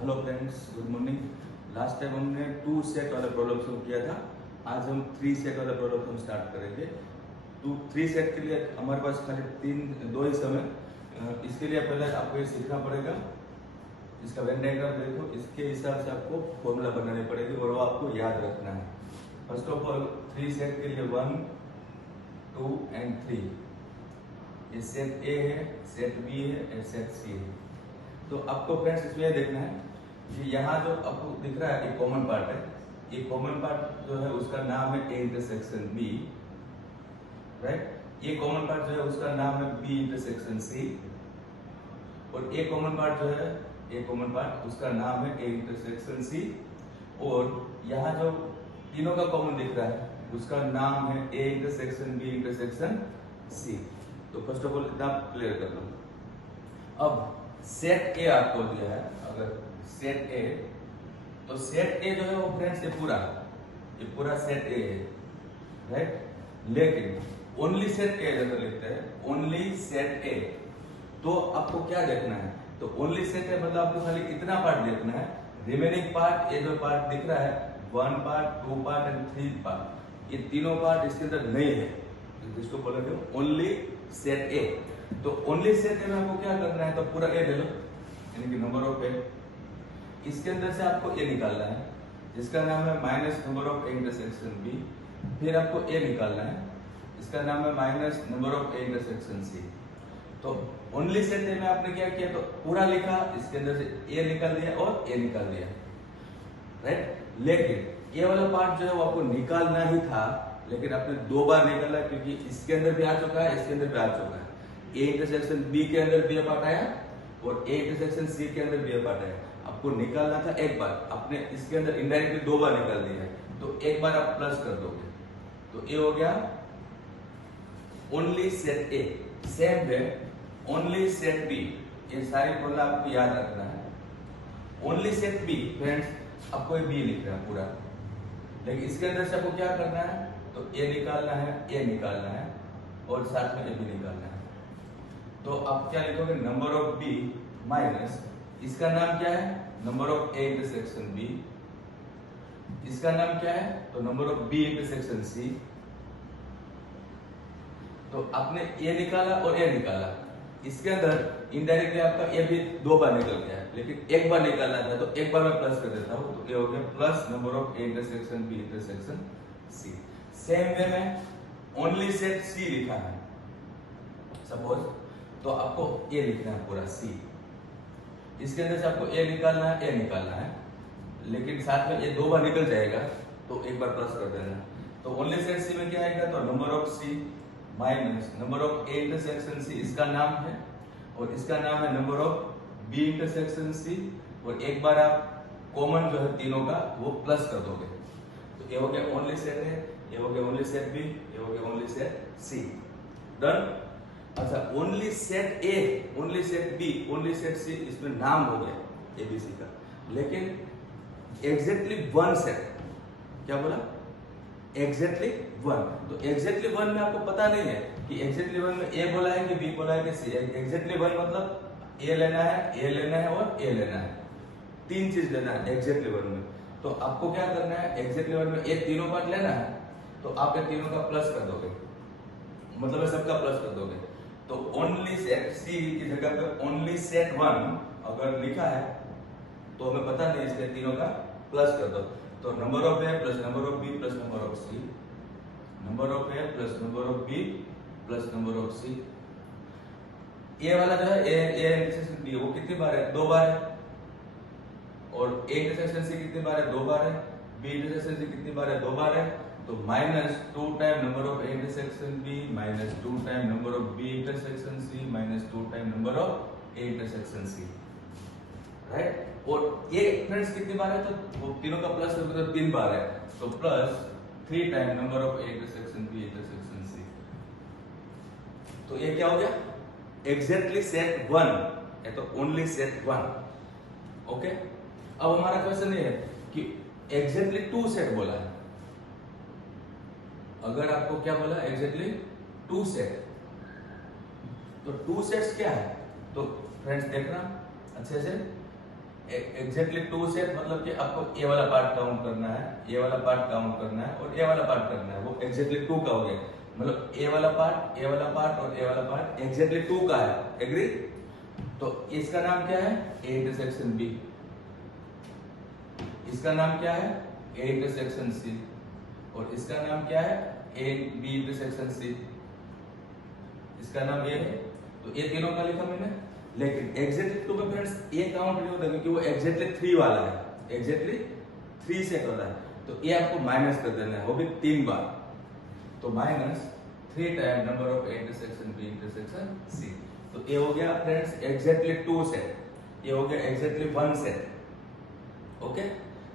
Hello friends, good morning. Last time हमने 2 set वाला problem solve किया था। आज हम 3 सेट वाला प्रॉब्लम हम स्टार्ट करेंगे। तो 3 सेट के लिए हमारे पास खाली दो ही समय। इसके लिए पहले आपको ये सीखना पड़ेगा। इसका वेन डायग्राम देखो, इसके हिसाब से आपको फॉर्मूला बनानी पड़ेगी और वो आपको याद रखना है। फर्स्ट ऑफ ऑल 3 सेट के लिए 1, 2 एंड 3 ये सेट ए है, सेट बी है और सेट सी है। तो आपको फ्रेंड्स इसमें यह देखना है कि यहाँ जो आपको दिख रहा है एक कॉमन पार्ट है। ये कॉमन पार्ट जो है उसका नाम है ए इंटरसेक्शन बी, राइट। ये कॉमन पार्ट जो है उसका नाम है बी इंटरसेक्शन सी, और एक कॉमन पार्ट जो है एक कॉमन पार्ट उसका नाम है ए इंटरसेक्शन सी, और यहाँ जो तीनों का कॉमन दिख रहा है उसका नाम है A intersection B intersection C. तो फर्स्ट ऑफ ऑल इतना क्लियर कर लो। अब सेट ए आपको दिया है, अगर सेट ए, तो सेट ए जो है वो फ्रेंड्स ये पूरा सेट ए है, राइट। लेकिन ओनली सेट ए अगर लिखते हैं, ओनली सेट ए, तो आपको क्या देखना है? तो ओनली सेट ए मतलब आपको खाली इतना पार्ट देखना है। रिमेनिंग पार्ट, ये जो पार्ट दिख रहा है 1 पार्ट, 2 पार्ट एंड 3 पार्ट, ये तीनों पार्ट इसके अंदर नहीं है, जिसको बोलेंगे ओनली सेट ए। तो ओनली सेट ए में आपको क्या करना है? तो पूरा ए ले लो, यानी कि नंबर ऑफ ए। इसके अंदर से आपको ए निकालना है, जिसका नाम है minus number of A intersection B. फिर आपको ए निकालना है, इसका नाम है minus number of A intersection C. तो ओनली सेट ए में आपने क्या किया? तो पूरा लिखा, इसके अंदर से ए निकाल दिया और ए निकाल दिया, राइट। लेकिन ये वाला पार्ट जो है वो आपको निकालना ही था, लेकिन आपने 2 बार निकाला, क्योंकि इसके अंदर भी आ चुका है, इसके अंदर भी आ चुका है। ए इंटरसेक्शन बी के अंदर बी पार्ट आया और ए इंटरसेक्शन सी के अंदर बी पार्ट आया। आपको निकालना था एक बार, आपने इसके अंदर इनडायरेक्टली 2 बार निकाल दिया है, तो एक बार आप प्लस कर दोगे तो ए हो गया only set A. Same way only set B, ये सारी फॉर्मूला आपको याद रखना है। ओनली सेट बी फ्रेंड्स, आपको ये बी लिख रहा है पूरा, लेकिन इसके अंदर से आपको क्या करना है? तो ए निकालना है, ए निकालना है और साथ में ए भी निकालना है। तो आप क्या लिखोगे? नंबर ऑफ बी माइनस, इसका नाम क्या है? Number of A intersection B. इसका नाम क्या है? तो number of B intersection C. तो आपने ए निकाला और ए निकाला, इसके अंदर इनडायरेक्टली आपका ए भी 2 बार निकल गया है, लेकिन एक बार निकालना था, तो एक बार मैं प्लस कर देता हूं, तो ये हो गया plus number of A intersection B intersection C. Same way में ओनली सेट सी लिखा है सपोज, तो आपको ए लिखना है पूरा सी। इसके अंदर से आपको ए निकालना है, ए निकालना है, लेकिन साथ में ये 2 बार निकल जाएगा, तो एक बार प्लस कर देना है। तो ओनली सेट सी में क्या आएगा? तो number of C minus number of A intersection C, इसका नाम है, और इसका नाम है number of B intersection C, और एक बार आप कॉमन जो है तीनों का वो प्लस कर दोगे, तो ये हो गया ओनली सेट है, ये हो गया ओनली सेट बी, ये हो गया ओनली सेट सी। डन। अच्छा, only set A, only set B, only set C, इसमें नाम हो गया एबीसी का, लेकिन एग्जैक्टली 1 सेट, क्या बोला? एग्जैक्टली 1। तो एग्जैक्टली 1 में आपको पता नहीं है कि एग्जैक्टली 1 में ए बोला है कि बी बोला है कि सी। एग्जैक्टली 1 मतलब ए लेना है, ए लेना है और ए लेना है, 3 चीज लेना है एग्जैक्टली 1 में। तो आपको क्या करना है? एग्जैक्टली 1 में ये तीनों पार्ट लेना है, तो आप ये तीनों का प्लस कर दोगे, मतलब सबका प्लस कर दोगे। तो ओनली सेट सी की जगह पे ओनली सेट 1 अगर लिखा है तो हमें पता नहीं, इसलिए तीनों का प्लस कर दो। तो number of A plus number of B plus number of C, number of A plus number of B plus number of C. A वाला जो है ए इंटरसेक्शन बी, वो कितनी बार है? 2 बार है। और ए इंटरसेक्शन सी कितनी बार है? 2 बार है। बी इंटरसेक्शन सी कितनी बार है? 2 बार है। तो minus 2 time number of A intersection B minus 2 time number of B intersection C minus 2 time number of A intersection C, right. और ये फ्रेंड्स कितनी बार है? तो वो तीनों का प्लस करके तो 3 बार है, तो plus 3 time number of A intersection B intersection C. तो ये क्या हो गया? एग्जैक्टली सेट 1, ये तो ओनली सेट 1। ओके, अब हमारा क्वेश्चन ये है कि एग्जैक्टली 2 सेट बोला है। अगर आपको क्या बोला? एग्जैक्टली 2 सेट, तो 2 सेट्स क्या है? तो फ्रेंड्स देखना अच्छे से, एग्जैक्टली 2 सेट मतलब कि आपको ए वाला पार्ट काउंट करना है, ए वाला पार्ट काउंट करना है और ए वाला पार्ट करना है, वो एग्जैक्टली 2 का हो गया। मतलब ए वाला पार्ट, ए वाला पार्ट और ए वाला पार्ट एग्जैक्टली 2 का है। एग्री? तो इसका नाम क्या है? A intersection B. इसका नाम क्या है? A intersection C. और इसका नाम क्या है? A B intersection C. इसका नाम ये है। तो ये तीनों का लिखा मैंने, लेकिन एग्जैक्टली 2 में फ्रेंड्स ये काउंट नहीं होता क्योंकि वो एग्जैक्टली 3 वाला है, एग्जैक्टली 3 सेट वाला है। तो ये आपको माइनस कर देना है, वो भी 3 बार। तो minus 3 time number of intersection B intersection C. तो ये हो गया फ्रेंड्स एग्जैक्टली 2 सेट, ये हो गया एग्जैक्टली 1 सेट। ओके,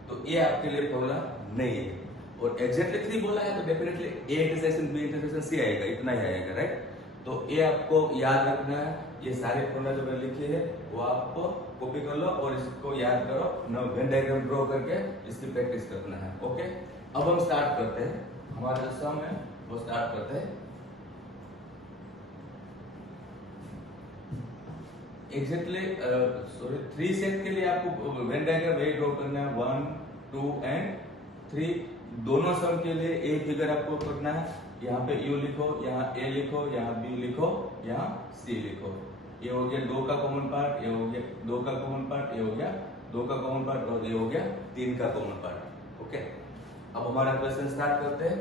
तो ये आपके लिए फॉर्मूला नहीं है। और एग्जैक्टली 3 बोला है तो definitely A intersection B intersection C आएगा, इतना ही आएगा, राइट? तो ये आपको याद रखना है। ये सारे फॉर्मूला जो मैंने लिखे हैं वो आपको कॉपी कर लो और इसको याद करो, वेन डायग्राम ड्रॉ करके इसकी प्रैक्टिस करना है। ओके, अब हम स्टार्ट करते हैं, हमारा जो सम है वो स्टार्ट करते हैं। एग्जैक्टली 3 सेट के लिए आपको वेन डायग्राम यही ड्रॉ करना है, 1, 2 एंड 3। दोनों सम के लिए एक फिगर आपको करना है। यहाँ पे u लिखो, यहाँ a लिखो, यहाँ b लिखो, यहाँ c लिखो। ये हो गया 2 का कॉमन पार्ट, ये हो गया 2 का कॉमन पार्ट, ये हो गया 2 का कॉमन पार्ट और ये हो गया 3 का कॉमन पार्ट। ओके, अब हमारा क्वेश्चन स्टार्ट करते हैं।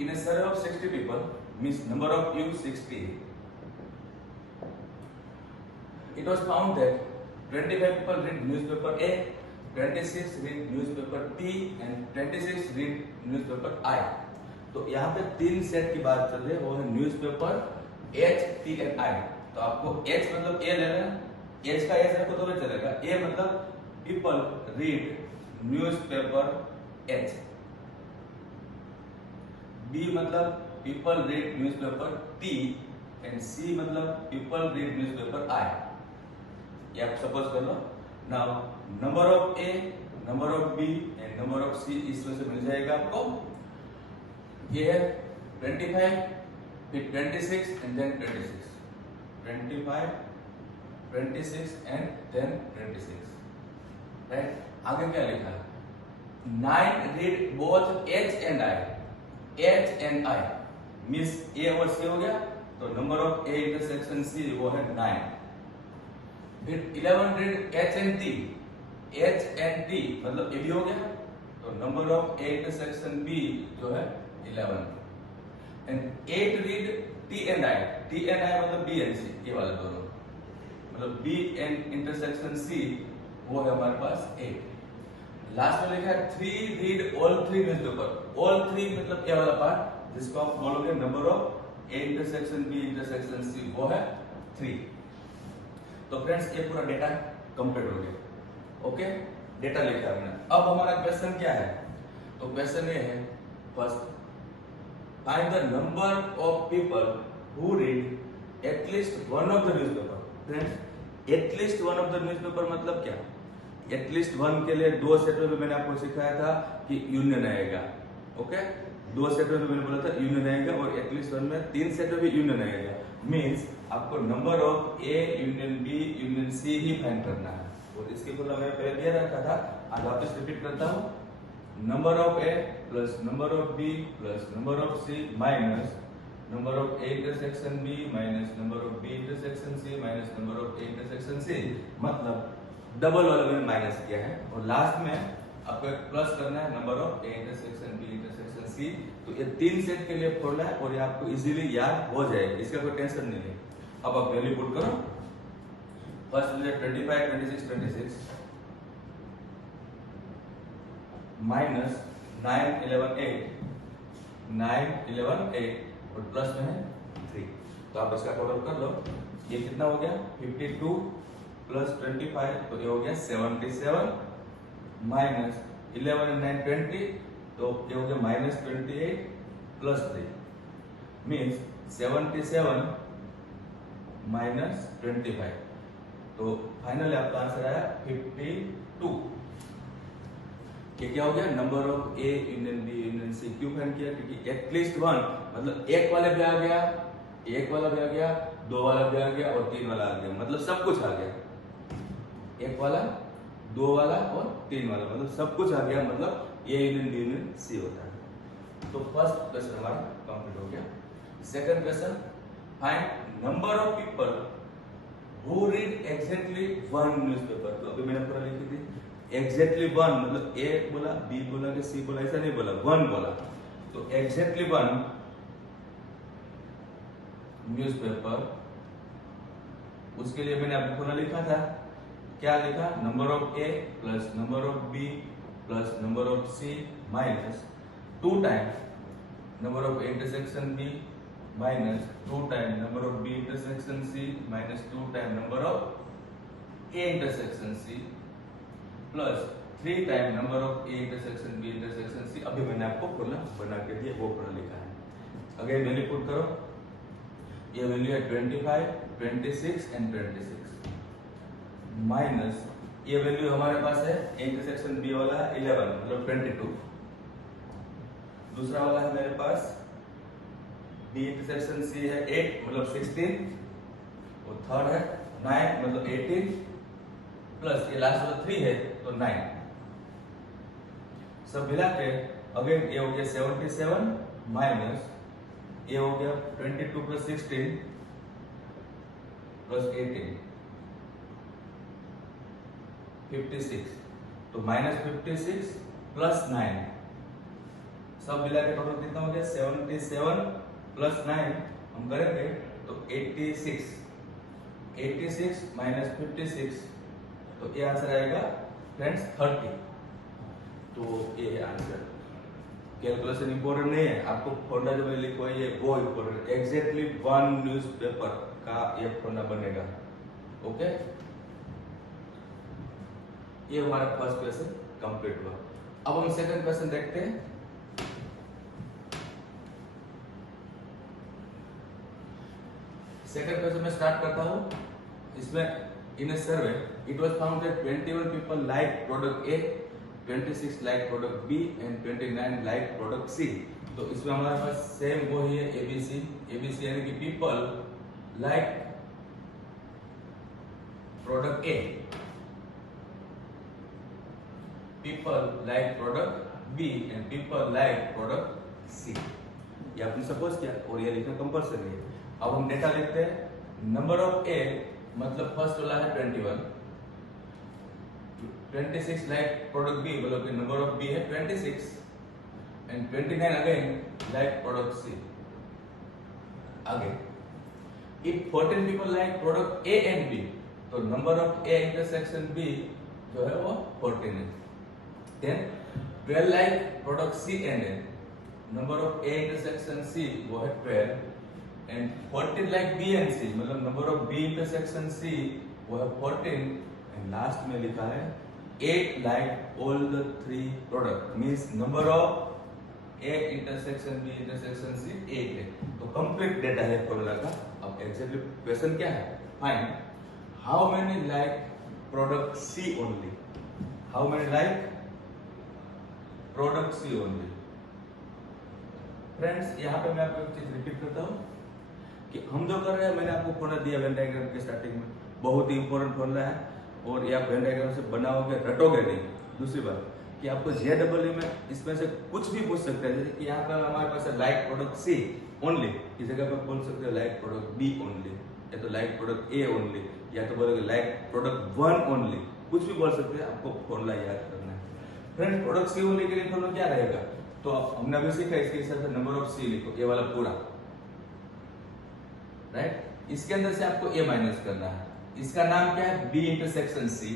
In a survey of 60 people means number of u 60, it was found that 25 people read newspaper A, 26 read newspaper T and 26 read newspaper I। तो यहाँ पे 3 सेट की बात चल रही है, वो है newspaper H, T and I। तो आपको H मतलब A लेना, H का S रखो तो भी चलेगा। A मतलब people read newspaper H, B मतलब people read newspaper T and C मतलब पीपल रीड न्यूज़पेपर I। ये आप सपोज कर लो। Now number of A, number of B and number of C इसमें से मिल जाएगा आपको। ये है 25, फिर 26 and then 26, 25, 26 and then 26, right? आगे क्या लिखा है? 9 read both H and I, H and I means A और C हो गया, तो number of A intersection C वो है 9। फिर 11 read H and T, H and T मतलब A भी हो गया, तो number of A intersection B जो है 11 and 8 read T and I, T and I मतलब B एंड C, ये वाले दोनों, मतलब B एंड इंटरसेक्शन C वो है हमारे पास 8। लास्ट में लिखा है 3 रीड ऑल 3 न्यूज़पेपर। ऑल 3 मतलब ये वाला पार्ट जिसको आप बोलोगे number of A intersection B intersection C वो है 3। तो फ्रेंड्स ये पूरा डेटा कंप्लीट हो गया। ओके, डेटा लिखा हमने। अब हमारा क्वेश्चन क्या है? तो क्वेश्चन ये है, first find the number of people who read at least one of the newspaper। Friends, at least one of the newspaper मतलब क्या? at least one के लिए 2 सेट में मैंने आपको सिखाया था कि यूनियन आएगा। ओके, 2 सेट में मैंने बोला था यूनियन आएगा और at least one में 3 सेट में भी यूनियन आएगा। मींस आपको number of A union B union C he find करना है। और इसके फॉर्मूला मैंने पहले दिया रखा था, आज वापस रिपीट करता हूँ। Number of A plus number of B plus number of C minus number of A intersection B minus number of B intersection C minus number of A intersection C। मतलब डबल वाला मैंने minus किया है और last में आपको plus करना है number of A intersection B intersection C। तो ये 3 सेट के लिए फॉर्मूला है और ये आपको इजीली याद हो जाएगा, इसका कोई टेंशन नहीं है। अब आप वैल्यू पुट करो। फर्स्ट ले 25, 26, 26 माइनस 9, 11, 8, 9, 11, 8 और प्लस में है 3। तो आप इसका टोटल कर लो, ये कितना हो गया 52 प्लस 25 तो ये हो गया 77 माइनस 11 and 9 20 तो ये हो गया माइनस 28 प्लस 3 मीन्स 77 माइनस 25। तो फाइनली आपका आंसर आया 52। ये क्या हो गया? Number of A union B union C क्यों फाइंड किया? क्योंकि एटलीस्ट वन मतलब एक वाला भी आ गया, एक वाला भी आ गया, 2 वाला भी आ गया और 3 वाला आ गया, मतलब सब कुछ आ गया। एक वाला, 2 वाला और 3 वाला, मतलब सब कुछ आ गया, मतलब A union B union C होता है। तो फर्स्ट क्वेश्चन हमारा कंप्लीट हो गया। Second question, find number of people who read exactly one newspaper. तो अभी मैंने पूरा लिखी थी एग्जैक्टली वन, मतलब ए बोला, बी बोला कि सी बोला, ऐसा नहीं बोला, वन बोला। तो एग्जैक्टली वन न्यूज़पेपर, उसके लिए मैंने आपको पूरा लिखा था, क्या लिखा, number of A plus number of B plus number of C minus 2 time number of intersection B minus 2 time number of B intersection C minus 2 time number of A intersection C plus 3 time number of A intersection B intersection C. अभी मैंने आपको formula बना के दिया, वो formula लिखा है। अगर वैल्यू पुट करो, ये वैल्यू है 25, 26 एंड 26 माइनस ये वैल्यू हमारे पास है इंटरसेक्शन बी वाला 11 मतलब 22, दूसरा वाला है मेरे पास बी इंटरसेक्शन सी है 8 मतलब 16, और थर्ड है 9 मतलब 18 प्लस ये लास्ट वाला 3 है तो 9, सब मिला के अगेन ये हो गया 77 माइनस ये हो गया 22 प्लस 16 प्लस 18 56, तो माइनस 56 प्लस 9, सब मिला के टोटल कितना हो गया 77 प्लस 9 हम करेंगे तो 86, 86 माइनस 56, तो ये आंसर आएगा फ्रेंड्स 30। तो ये है आंसर। कैलकुलेशन इंपॉर्टेंट नहीं है, आपको फॉर्मूला जो मैंने लिखा है ये वो इंपॉर्टेंट, एग्जैक्टली वन न्यूज़पेपर का ये फॉर्मूला बनेगा। ओके, ये हमारा फर्स्ट क्वेश्चन कंप्लीट हुआ। अब हम सेकंड क्वेश्चन देखते हैं। सेकंड क्वेश्चन में स्टार्ट करता हूं। इसमें in a survey it was found that 21 people like product A, 26 like product B and 29 like product C. तो इसमें हमारे पास सेम वो ही है एबीसी, एबीसी यानी कि people like product A, people like product B and people like product C। ये आपने suppose किया और ये लिखना कंपल्सरी है। अब हम डेटा लिखते हैं। नंबर ऑफ ए मतलब फर्स्ट वाला है 21, 26 लाइक प्रोडक्ट बी मतलब कि नंबर ऑफ बी है 26 and 29 again like product C. आगे if 14 people like product A and B, तो number of A intersection B जो है वो 14 है। Then 12 like product C and N, number of A intersection C वो है 12 and 14 like B and C मतलब number of B intersection C वो है 14 and last में लिखा है 8 like all the 3 product means number of A intersection B intersection C 8 है। तो complete data है फॉर्मूला का। अब exactly क्वेश्चन क्या है, find how many like product C only, how many like product C only. Friends यहाँ पे मैं आपको एक चीज रिपीट करता हूँ कि हम जो कर रहे हैं, मैंने आपको फॉर्मूला दिया वेन डायग्राम के स्टार्टिंग में, बहुत ही इंपॉर्टेंट फॉर्मूला है और ये आप वेन डायग्राम से बनाओगे रटोगे नहीं। दूसरी बात कि आपको JEE में इसमें से कुछ भी पूछ सकते हैं, जैसे कि यहाँ पर हमारे पास है लाइक प्रोडक्ट सी ओनली, इस जगह पर बोल सकते हैं लाइक प्रोडक्ट बी ओनली, या तो लाइक प्रोडक्ट ए ओनली, या तो बोलोगे लाइक प्रोडक्ट वन ओनली, कुछ भी बोल सकते हैं। आपको फॉर्मूला याद करना है। फ्रेंड्स प्रोडक्ट सी ओनली के लिए फॉर्मूला क्या रहेगा, तो हमने अभी सीखा, इसके हिसाब से नंबर ऑफ सी लिखो, ये वाला पूरा, राइट। इसके अंदर से आपको ए माइनस करना है, इसका नाम क्या है बी इंटरसेक्शन सी,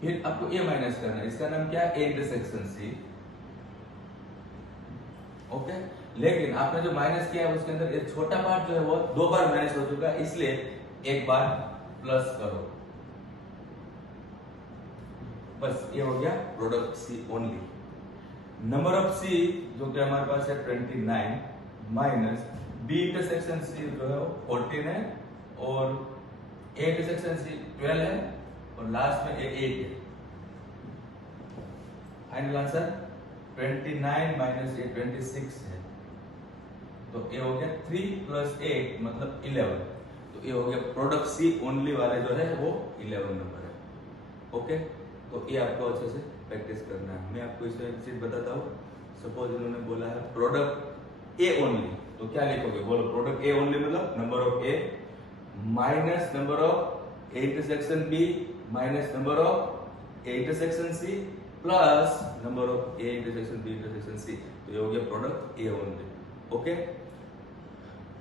फिर आपको ए माइनस करना है, इसका नाम क्या है ए इंटरसेक्शन सी। ओके, लेकिन आपने जो माइनस किया है उसके अंदर ये छोटा पार्ट जो है वो 2 बार माइनस हो चुका है, इसलिए एक बार प्लस करो, बस ये हो गया product C only. Number of C जो कि हमारे पास है 29 माइनस बी इंटरसेक्शन सी जो है 14 है और ए इंटरसेक्शन सी 12 है और लास्ट में ए 8 है। फाइनल आंसर 29 माइनस ए 26 है, तो ये हो गया 3 प्लस 8 मतलब 11, तो ये हो गया प्रोडक्ट सी ओनली वाले जो है वो 11 नंबर है। ओके, तो ये आपको अच्छे से प्रैक्टिस करना है। मैं आपको इसमें एक चीज बताता हूँ। सपोज इन्होंने बोला है प्रोडक्ट ए ओनली, तो क्या लिखोगे? बोलो, प्रोडक्ट ए ओनली मतलब number of A minus number of A intersection B minus number of A intersection C plus number of A intersection B intersection C. तो ये हो गया product A only. Okay,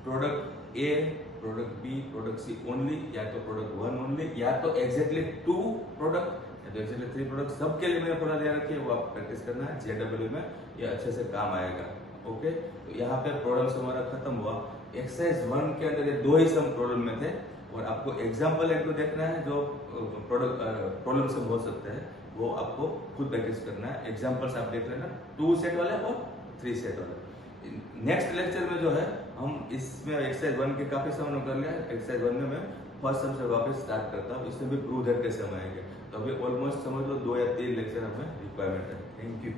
product A, product B, product C only, या तो product one only, या तो exactly 2 product, या तो एग्जैक्टली 3 प्रोडक्ट। सबके लिए मैंने पूरा दिया रखिए, वो आप प्रैक्टिस करना है। जेडब्ल्यू में ये अच्छे से काम आएगा। ओके, तो यहाँ पे प्रॉब्लम्स हमारा खत्म हुआ। एक्सरसाइज 1 के अंदर ये 2 ही सम प्रॉब्लम में थे, और आपको एग्जाम्पल एक तो देखना है जो प्रॉब्लम सम हो सकते हैं, वो आपको खुद प्रैक्टिस करना है। एग्जाम्पल्स आप देख लेना, 2 सेट वाले और 3 सेट वाले। नेक्स्ट लेक्चर में जो है हम इसमें एक्सरसाइज 1 के काफी सम कर लिया। एक्सरसाइज 1 में मैं फर्स्ट सम से वापस स्टार्ट करता हूँ, इसमें भी प्रूव दैट के सम आएंगे। तो अभी ऑलमोस्ट समझ लो 2 या 3 लेक्चर हमें रिक्वायरमेंट है। Thank you.